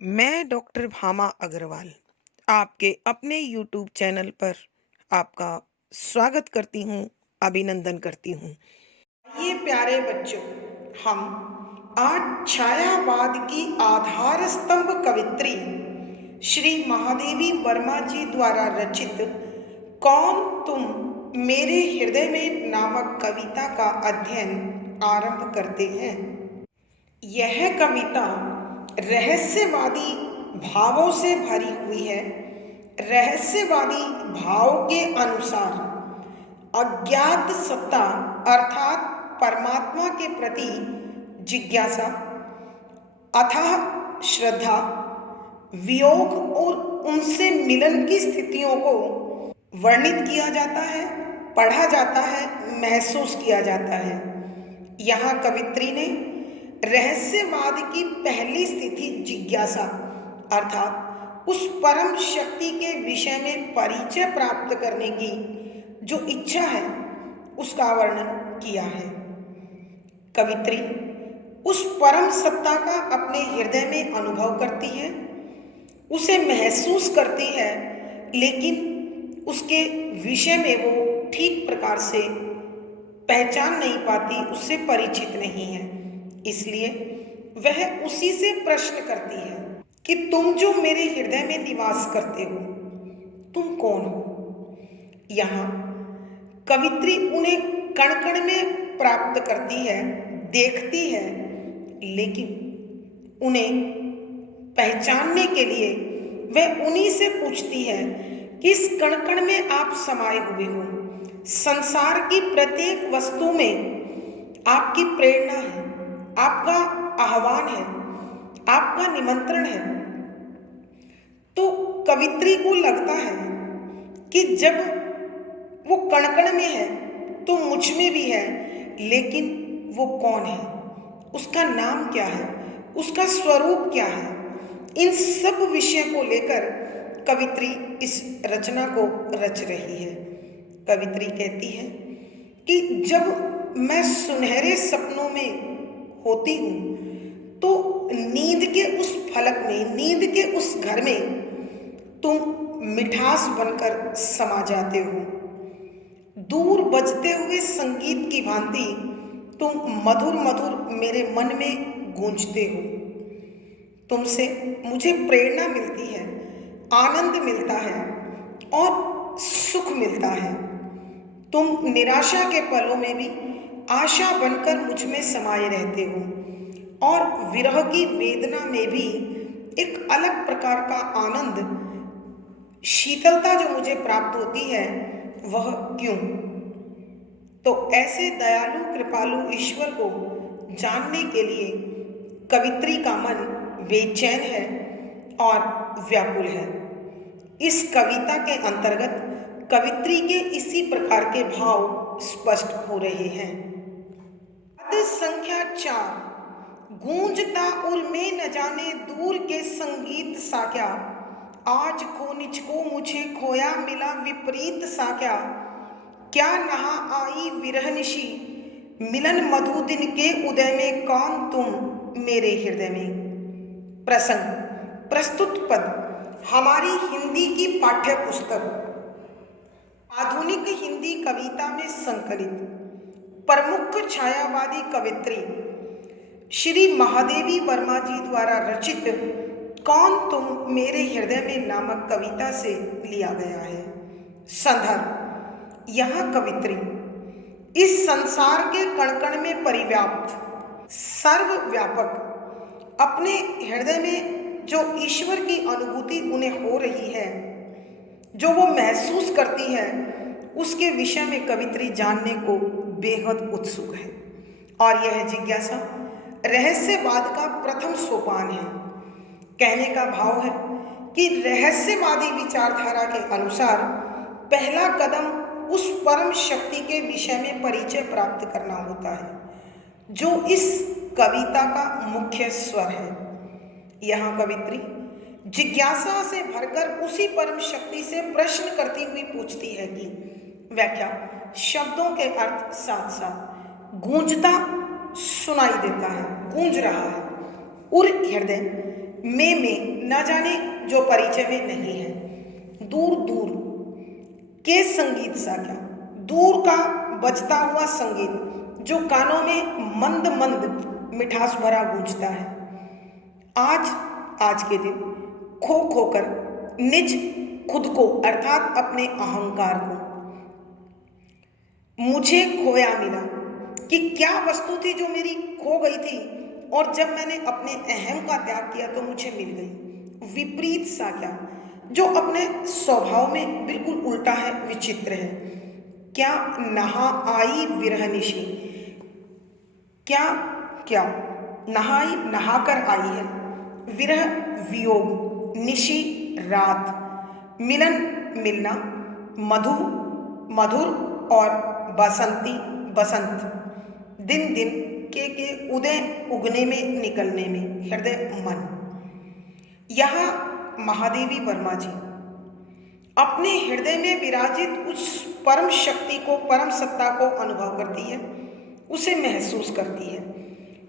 मैं डॉक्टर भामा अग्रवाल आपके अपने यूट्यूब चैनल पर आपका स्वागत करती हूँ, अभिनंदन करती हूँ। ये प्यारे बच्चों, हम आज छायावाद की आधार स्तंभ कवित्री श्री महादेवी वर्मा जी द्वारा रचित कौन तुम मेरे हृदय में नामक कविता का अध्ययन आरंभ करते हैं। यह कविता रहस्यवादी भावों से भरी हुई है। रहस्यवादी भाव के अनुसार अज्ञात सत्ता अर्थात परमात्मा के प्रति जिज्ञासा, अथाह श्रद्धा, वियोग और उनसे मिलन की स्थितियों को वर्णित किया जाता है, पढ़ा जाता है, महसूस किया जाता है। यहाँ कवित्री ने रहस्यवाद की पहली स्थिति जिज्ञासा अर्थात उस परम शक्ति के विषय में परिचय प्राप्त करने की जो इच्छा है उसका वर्णन किया है। कवित्री उस परम सत्ता का अपने हृदय में अनुभव करती है, उसे महसूस करती है, लेकिन उसके विषय में वो ठीक प्रकार से पहचान नहीं पाती, उससे परिचित नहीं है। इसलिए वह उसी से प्रश्न करती है कि तुम जो मेरे हृदय में निवास करते हो, तुम कौन हो। यहाँ कवित्री उन्हें कण कण में प्राप्त करती है, देखती है, लेकिन उन्हें पहचानने के लिए वह उन्हीं से पूछती है कि इस कण कण में आप समाये हुए हो। संसार की प्रत्येक वस्तु में आपकी प्रेरणा है, आपका आह्वान है, आपका निमंत्रण है। तो कवित्री को लगता है कि जब वो कण कण में है तो मुझ में भी है, लेकिन वो कौन है, उसका नाम क्या है, उसका स्वरूप क्या है। इन सब विषयों को लेकर कवित्री इस रचना को रच रही है। कवित्री कहती है कि जब मैं सुनहरे सपनों में होती हूँ तो नींद के उस फलक में, नींद के उस घर में तुम मिठास बनकर समा जाते हो। दूर बजते हुए संगीत की भांति तुम मधुर मधुर मेरे मन में गूंजते हो। तुमसे मुझे प्रेरणा मिलती है, आनंद मिलता है और सुख मिलता है। तुम निराशा के पलों में भी आशा बनकर मुझ में समाये रहते हो और विरह की वेदना में भी एक अलग प्रकार का आनंद, शीतलता जो मुझे प्राप्त होती है, वह क्यों। तो ऐसे दयालु कृपालु ईश्वर को जानने के लिए कवित्री का मन बेचैन है और व्याकुल है। इस कविता के अंतर्गत कवित्री के इसी प्रकार के भाव स्पष्ट हो रहे हैं। पद संख्या 4। गूंजता उर में न जाने दूर के संगीत सा क्या, आज खो निझको मुझे खोया मिला विपरीत सा क्या नहा आई विरह निशी, मिलन मधु दिन के उदय में कौन तुम मेरे हृदय में। प्रसंग प्रस्तुत पद हमारी हिंदी की पाठ्य पुस्तक आधुनिक हिंदी कविता में संकलित प्रमुख छायावादी कवित्री श्री महादेवी वर्मा जी द्वारा रचित कौन तुम मेरे हृदय में नामक कविता से लिया गया है। संदर्भ यहाँ कवित्री इस संसार के कण कण में परिव्याप्त, सर्वव्यापक अपने हृदय में जो ईश्वर की अनुभूति उन्हें हो रही है, जो वो महसूस करती है, उसके विषय में कवित्री जानने को बेहद उत्सुक है। और यह जिज्ञासा रहस्यवाद का प्रथम सोपान है। कहने का भाव है कि रहस्यवादी विचारधारा के अनुसार पहला कदम उस परम शक्ति के विषय में परिचय प्राप्त करना होता है, जो इस कविता का मुख्य स्वर है। यहाँ कवित्री जिज्ञासा से भरकर उसी परम शक्ति से प्रश्न करती हुई पूछती है कि व्याख्या शब्दों के अर्थ साथ साथ गूंजता सुनाई देता है, गूंज रहा है। उर हृदय में न जाने जो परिचय में नहीं है। दूर दूर के संगीत सा क्या, दूर का बजता हुआ संगीत जो कानों में मंद मंद मिठास भरा गूंजता है। आज के दिन खो खोकर निज खुद को अर्थात अपने अहंकार को मुझे खोया मिला कि क्या वस्तु थी जो मेरी खो गई थी, और जब मैंने अपने अहम का त्याग किया तो मुझे मिल गई। विपरीत सा क्या, जो अपने स्वभाव में बिल्कुल उल्टा है, विचित्र है। क्या नहा आई विरह निशी, क्या क्या नहाकर आई है विरह वियोग, निशी रात, मिलन मिलना, मधुर और बसंती बसंत, दिन दिन के उदय उगने में निकलने में, हृदय मन। यहाँ महादेवी वर्मा जी अपने हृदय में विराजित उस परम शक्ति को, परम सत्ता को अनुभव करती है, उसे महसूस करती है,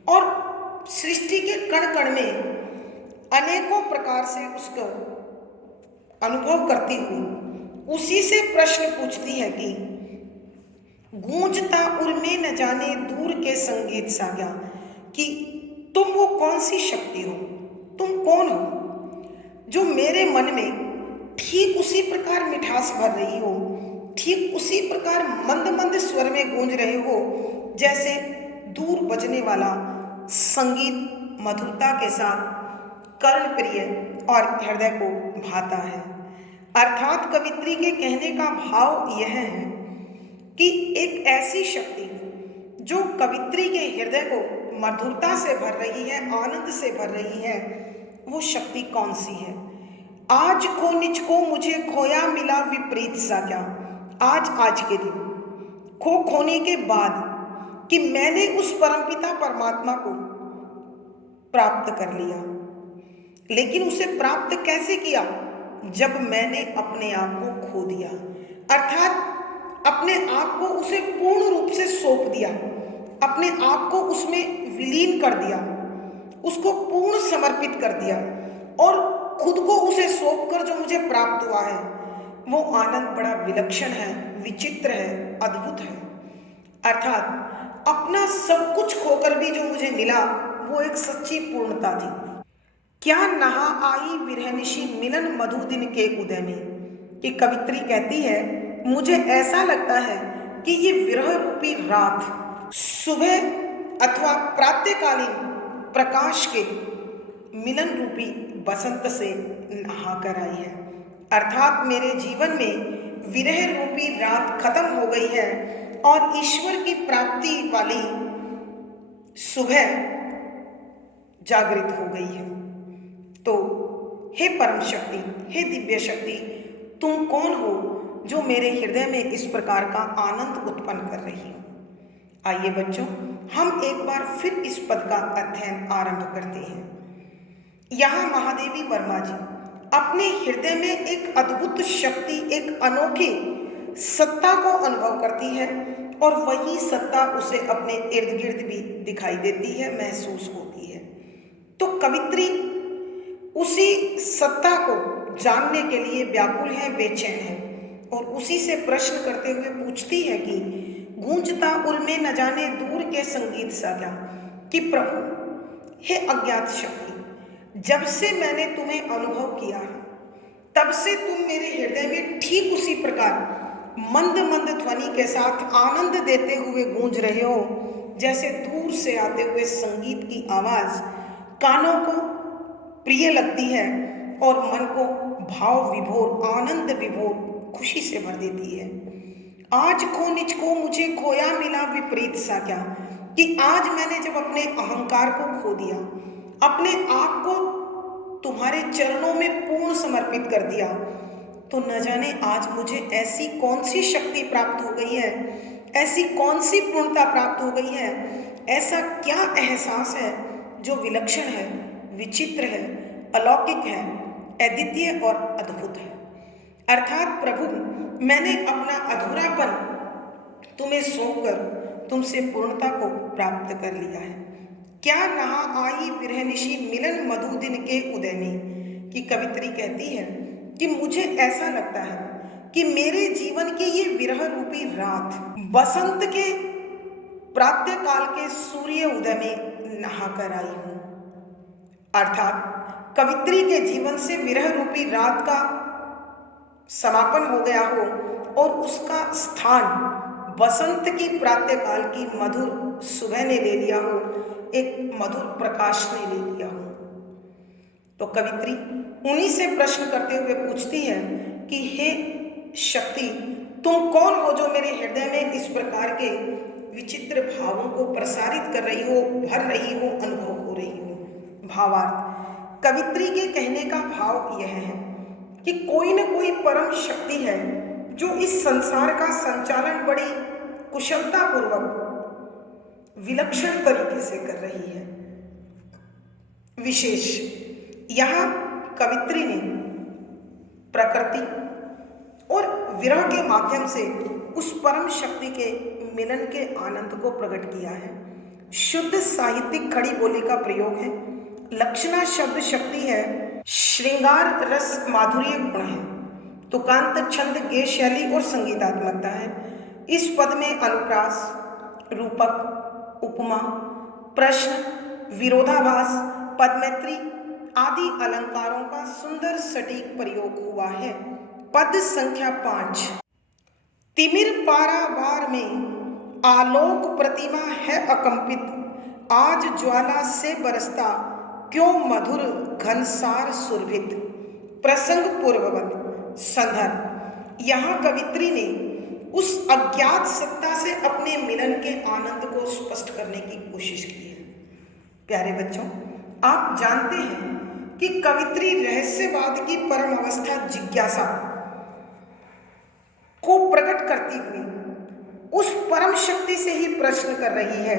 और सृष्टि के कण कण में अनेकों प्रकार से उसका अनुभव करती हुई उसी से प्रश्न पूछती है कि गूंजता उर में न जाने दूर के संगीत सा क्या, कि तुम वो कौन सी शक्ति हो, तुम कौन हो जो मेरे मन में ठीक उसी प्रकार मिठास भर रही हो, ठीक उसी प्रकार मंद मंद स्वर में गूंज रहे हो जैसे दूर बजने वाला संगीत मधुरता के साथ कर्ण प्रिय और हृदय को भाता है। अर्थात कवित्री के कहने का भाव यह है कि एक ऐसी शक्ति जो कवित्री के हृदय को मधुरता से भर रही है, आनंद से भर रही है, वो शक्ति कौन सी है। आज खो निज को मुझे खोया मिला विपरीत सा क्या, आज के दिन खोने के बाद कि मैंने उस परमपिता परमात्मा को प्राप्त कर लिया। लेकिन उसे प्राप्त कैसे किया, जब मैंने अपने आप को खो दिया, अर्थात अपने आप को उसे पूर्ण रूप से सौंप दिया, अपने आप को उसमें विलीन कर दिया, उसको पूर्ण समर्पित कर दिया, और खुद को उसे सौंप कर जो मुझे प्राप्त हुआ है वो आनंद बड़ा विलक्षण है, विचित्र है, अद्भुत है। अर्थात अपना सब कुछ खोकर भी जो मुझे मिला वो एक सच्ची पूर्णता थी। क्या नहा आई विरहनिशी मिलन मधु दिन के उदय में, कि कवित्री कहती है मुझे ऐसा लगता है कि ये विरह रूपी रात सुबह अथवा प्रातःकालीन प्रकाश के मिलन रूपी बसंत से नहाकर आई है। अर्थात मेरे जीवन में विरह रूपी रात खत्म हो गई है और ईश्वर की प्राप्ति वाली सुबह जागृत हो गई है। तो हे परम शक्ति, हे दिव्य शक्ति, तुम कौन हो जो मेरे हृदय में इस प्रकार का आनंद उत्पन्न कर रही हो। आइए बच्चों, हम एक बार फिर इस पद का अध्ययन आरंभ करते हैं। यहाँ महादेवी वर्मा जी अपने हृदय में एक अद्भुत शक्ति, एक अनोखी सत्ता को अनुभव करती है, और वही सत्ता उसे अपने इर्द गिर्द भी दिखाई देती है, महसूस होती है। तो कवित्री उसी सत्ता को जानने के लिए व्याकुल है, बेचैन है, और उसी से प्रश्न करते हुए पूछती है कि गूंजता उर में न जाने दूर के संगीत सा क्या, कि प्रभु हे अज्ञात शक्ति, जब से मैंने तुम्हें अनुभव किया है तब से तुम मेरे हृदय में ठीक उसी प्रकार मंद मंद ध्वनि के साथ आनंद देते हुए गूंज रहे हो जैसे दूर से आते हुए संगीत की आवाज कानों को प्रिय लगती है और मन को भाव विभोर, आनंद विभोर खुशी से भर देती है। आज खो निज को मुझे खोया मिला विपरीत सा क्या, कि आज मैंने जब अपने अहंकार को खो दिया, अपने आप को तुम्हारे चरणों में पूर्ण समर्पित कर दिया, तो न जाने आज मुझे ऐसी कौन सी शक्ति प्राप्त हो गई है, ऐसी कौन सी पूर्णता प्राप्त हो गई है, ऐसा क्या एहसास है जो विलक्षण है, विचित्र है, अलौकिक है, अद्वितीय और अद्भुत है। अर्थात प्रभु, मैंने अपना अधूरापन तुम्हें सौंपकर तुमसे पूर्णता को प्राप्त कर लिया है। क्या नहा आई विरहनिशी मिलन मधु दिन के उदय में, कि कवित्री कहती है कि मुझे ऐसा लगता है कि मेरे जीवन की ये विरह रूपी रात बसंत के प्रातःकाल के सूर्य उदय में नहाकर आई हूं। अर्थात कवित्री के जीवन से विरह रूपी रात का समापन हो गया हो और उसका स्थान बसंत की प्रातःकाल की मधुर सुबह ने ले लिया हो, एक मधुर प्रकाश ने ले लिया हो। तो कवित्री उन्हीं से प्रश्न करते हुए पूछती है कि हे शक्ति, तुम कौन हो जो मेरे हृदय में इस प्रकार के विचित्र भावों को प्रसारित कर रही हो, भर रही हो, अनुभव हो रही हो। भावार्थ, कवित्री के कहने का भाव यह है कि कोई न कोई परम शक्ति है जो इस संसार का संचालन बड़ी कुशलतापूर्वक विलक्षण तरीके से कर रही है। विशेष यहाँ कवित्री ने प्रकृति और विरह के माध्यम से उस परम शक्ति के मिलन के आनंद को प्रकट किया है। शुद्ध साहित्यिक खड़ी बोली का प्रयोग है। लक्षणा शब्द शक्ति है, श्रृंगार रस माधुर्य गुण है, तुकांत छंद गे शैली और संगीतात्मकता है। इस पद में अनुप्रास, रूपक, उपमा, प्रश्न, विरोधाभास, पदमैत्री आदि अलंकारों का सुंदर सटीक प्रयोग हुआ है। पद संख्या 5। तिमिर पारावार में आलोक प्रतिमा है अकंपित, आज ज्वाला से बरसता क्यों मधुर घनसार सुरभित। प्रसंग पूर्ववत। संदर्भ, यहाँ कवित्री ने उस अज्ञात सत्ता से अपने मिलन के आनंद को स्पष्ट करने की कोशिश की है। प्यारे बच्चों, आप जानते हैं कि कवित्री रहस्यवाद की परम अवस्था जिज्ञासा को प्रकट करती हुई उस परम शक्ति से ही प्रश्न कर रही है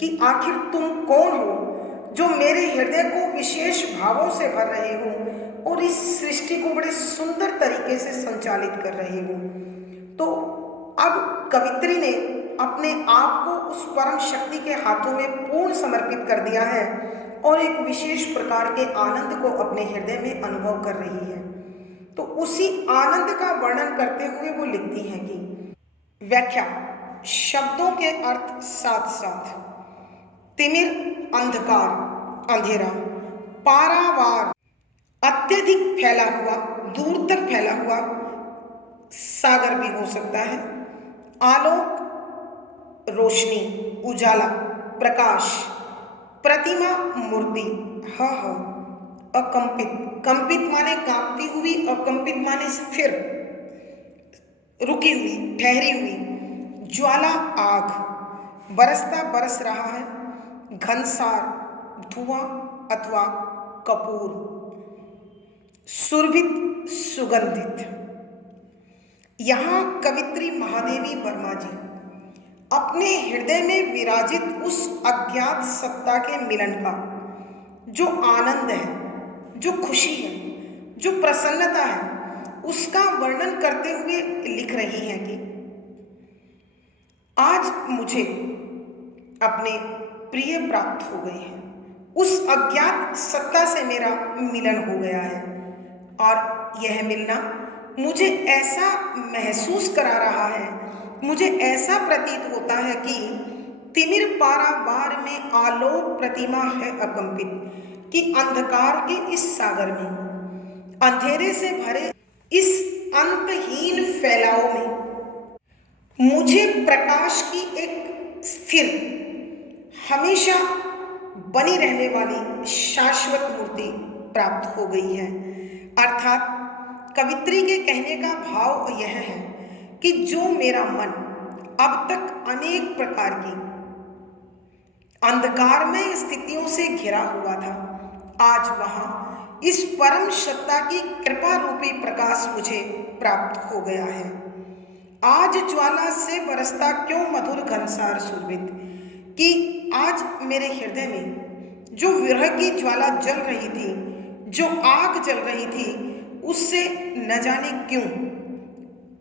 कि आखिर तुम कौन हो जो मेरे हृदय को विशेष भावों से भर रहे हो और इस सृष्टि को बड़े सुंदर तरीके से संचालित कर रहे हो। तो अब कवित्री ने अपने आप को उस परम शक्ति के हाथों में पूर्ण समर्पित कर दिया है और एक विशेष प्रकार के आनंद को अपने हृदय में अनुभव कर रही है। तो उसी आनंद का वर्णन करते हुए वो लिखती हैं कि व्याख्या, शब्दों के अर्थ साथ साथ। तिमिर अंधकार, अंधेरा, पारावार अत्यधिक फैला हुआ, दूर तक फैला हुआ सागर भी हो सकता है। आलोक रोशनी, उजाला, प्रकाश, प्रतिमा मूर्ति, अकंपित, कंपित माने कांपती हुई, अकंपित माने स्थिर, रुकी हुई, ठहरी हुई, ज्वाला आग, बरसता बरस रहा है, घनसार धुआं अथवा कपूर, सुरभित सुगंधित। यहाँ कवित्री महादेवी वर्मा जी अपने हृदय में विराजित उस अज्ञात सत्ता के मिलन का जो आनंद है, जो खुशी है, जो प्रसन्नता है, उसका वर्णन करते हुए लिख रही हैं कि आज मुझे अपने प्रिय प्राप्त हो गए हैं, उस अज्ञात सत्ता से मेरा मिलन हो गया है और यह मिलना मुझे ऐसा महसूस करा रहा है, मुझे ऐसा प्रतीत होता है कि तिमिर पारावार में आलोक प्रतिमा है अकंपित, कि अंधकार के इस सागर में, अंधेरे से भरे इस अंतहीन फैलाव में मुझे प्रकाश की एक स्थिर, हमेशा बनी रहने वाली शाश्वत मूर्ति प्राप्त हो गई है। अर्थात कवित्री के कहने का भाव यह है कि जो मेरा मन अब तक अनेक प्रकार की अंधकारमय स्थितियों से घिरा हुआ था, आज वहां इस परम सत्ता की कृपा रूपी प्रकाश मुझे प्राप्त हो गया है। आज ज्वाला से बरसता क्यों मधुर घनसार सुरभित, कि आज मेरे हृदय में जो विरह की ज्वाला जल रही थी, जो आग जल रही थी, उससे न जाने क्यों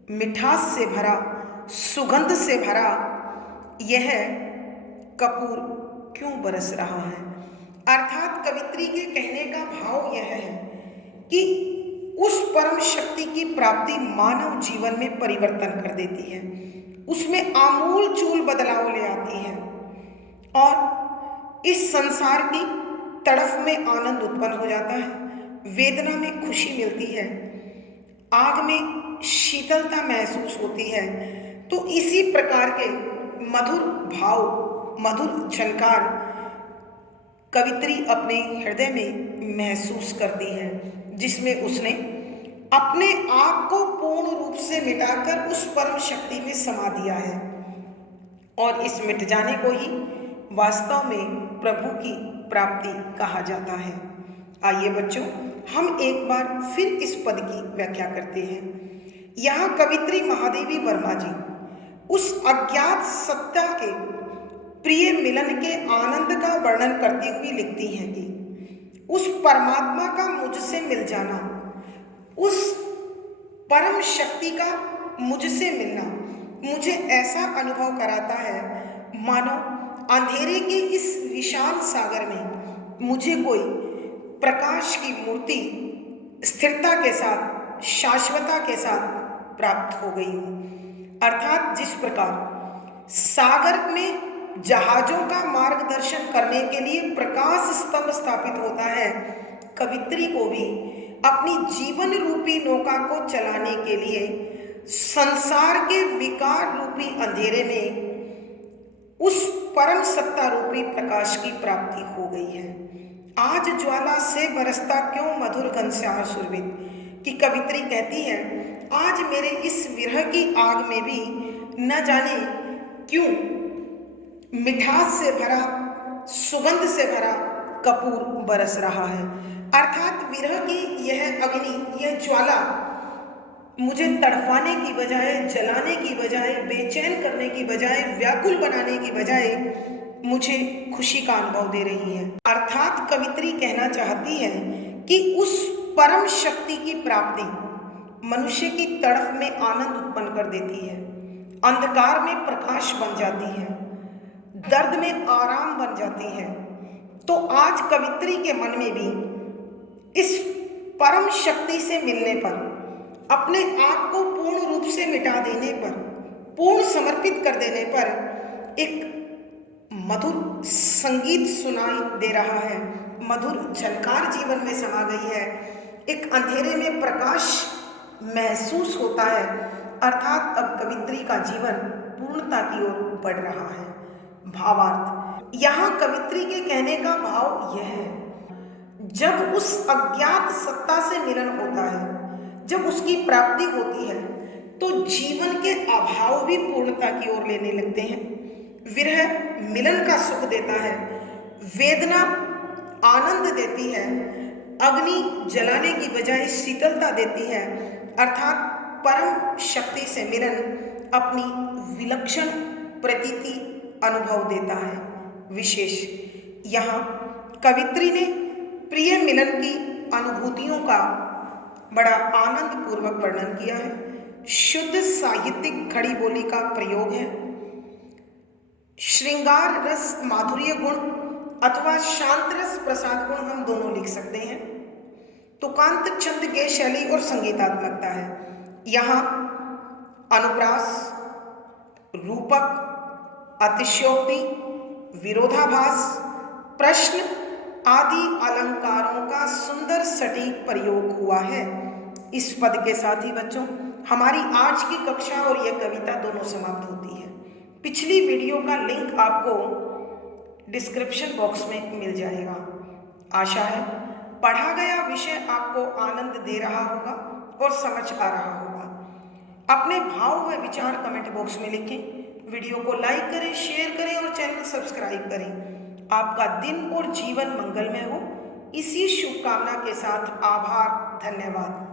मिठास से भरा, सुगंध से भरा यह कपूर क्यों बरस रहा है। अर्थात कवित्री के कहने का भाव यह है कि उस परम शक्ति की प्राप्ति मानव जीवन में परिवर्तन कर देती है, उसमें आमूल चूल बदलाव ले आती है और इस संसार की तड़फ में आनंद उत्पन्न हो जाता है, वेदना में खुशी मिलती है, आग में शीतलता महसूस होती है। तो इसी प्रकार के मधुर भाव, मधुर झनकार कवित्री अपने हृदय में महसूस करती है, जिसमें उसने अपने आप को पूर्ण रूप से मिटाकर उस परम शक्ति में समा दिया है और इस मिट जाने को ही वास्तव में प्रभु की प्राप्ति कहा जाता है। आइए बच्चों, हम एक बार फिर इस पद की व्याख्या करते हैं। यहाँ कवित्री महादेवी वर्मा जी उस अज्ञात सत्ता के प्रिय मिलन के आनंद का वर्णन करती हुई लिखती हैं कि उस परमात्मा का मुझसे मिल जाना, उस परम शक्ति का मुझसे मिलना मुझे ऐसा अनुभव कराता है मानो अंधेरे के इस विशाल सागर में मुझे कोई प्रकाश की मूर्ति स्थिरता के साथ, शाश्वता के साथ प्राप्त हो गई हो। अर्थात जिस प्रकार सागर में जहाजों का मार्गदर्शन करने के लिए प्रकाश स्तंभ स्थापित होता है, कवित्री को भी अपनी जीवन रूपी नौका को चलाने के लिए संसार के विकार रूपी अंधेरे में उस परम सत्ता रूपी प्रकाश की प्राप्ति हो गई है। आज ज्वाला से बरसता क्यों मधुर घनश्याम सुरभित की कवित्री कहती है, आज मेरे इस विरह की आग में भी न जाने क्यों मिठास से भरा, सुगंध से भरा कपूर बरस रहा है। अर्थात विरह की यह अग्नि, यह ज्वाला मुझे तड़पाने की बजाय, जलाने की बजाय, बेचैन करने की बजाय, व्याकुल बनाने की बजाय मुझे खुशी का अनुभव दे रही है। अर्थात कवित्री कहना चाहती है कि उस परम शक्ति की प्राप्ति मनुष्य की तड़फ में आनंद उत्पन्न कर देती है, अंधकार में प्रकाश बन जाती है, दर्द में आराम बन जाती है। तो आज कवित्री के मन में भी इस परम शक्ति से मिलने पर, अपने आप को पूर्ण रूप से मिटा देने पर, पूर्ण समर्पित कर देने पर एक मधुर संगीत सुनाई दे रहा है, मधुर झनकार जीवन में समा गई है, एक अंधेरे में प्रकाश महसूस होता है। अर्थात अब कवित्री का जीवन पूर्णता की ओर बढ़ रहा है। भावार्थ, यहाँ कवित्री के कहने का भाव यह है, जब उस अज्ञात सत्ता से मिलन होता है, जब उसकी प्राप्ति होती है, तो जीवन के अभाव भी पूर्णता की ओर लेने लगते हैं। विरह मिलन का सुख देता है, वेदना आनंद देती है, अग्नि जलाने की बजाय शीतलता देती है। अर्थात परम शक्ति से मिलन अपनी विलक्षण प्रतीति अनुभव देता है। विशेष यहाँ कवित्री ने प्रिय मिलन की अनुभूतियों का बड़ा आनंद पूर्वक वर्णन किया है। शुद्ध साहित्यिक खड़ी बोली का प्रयोग है। श्रृंगार रस माधुर्य गुण अथवा शांत रस प्रसाद गुण हम दोनों लिख सकते हैं। तुकांत छंद के शैली और संगीतात्मकता है। यहाँ अनुप्रास, रूपक, अतिशयोक्ति, विरोधाभास, प्रश्न आदि अलंकारों का सुंदर सटीक प्रयोग हुआ है। इस पद के साथ ही बच्चों हमारी आज की कक्षा और यह कविता दोनों समाप्त होती है। पिछली वीडियो का लिंक आपको डिस्क्रिप्शन बॉक्स में मिल जाएगा। आशा है पढ़ा गया विषय आपको आनंद दे रहा होगा और समझ आ रहा होगा। अपने भाव व विचार कमेंट बॉक्स में लिखें, वीडियो को लाइक करें, शेयर करें और चैनल सब्सक्राइब करें। आपका दिन और जीवन मंगलमय हो, इसी शुभकामना के साथ आभार, धन्यवाद।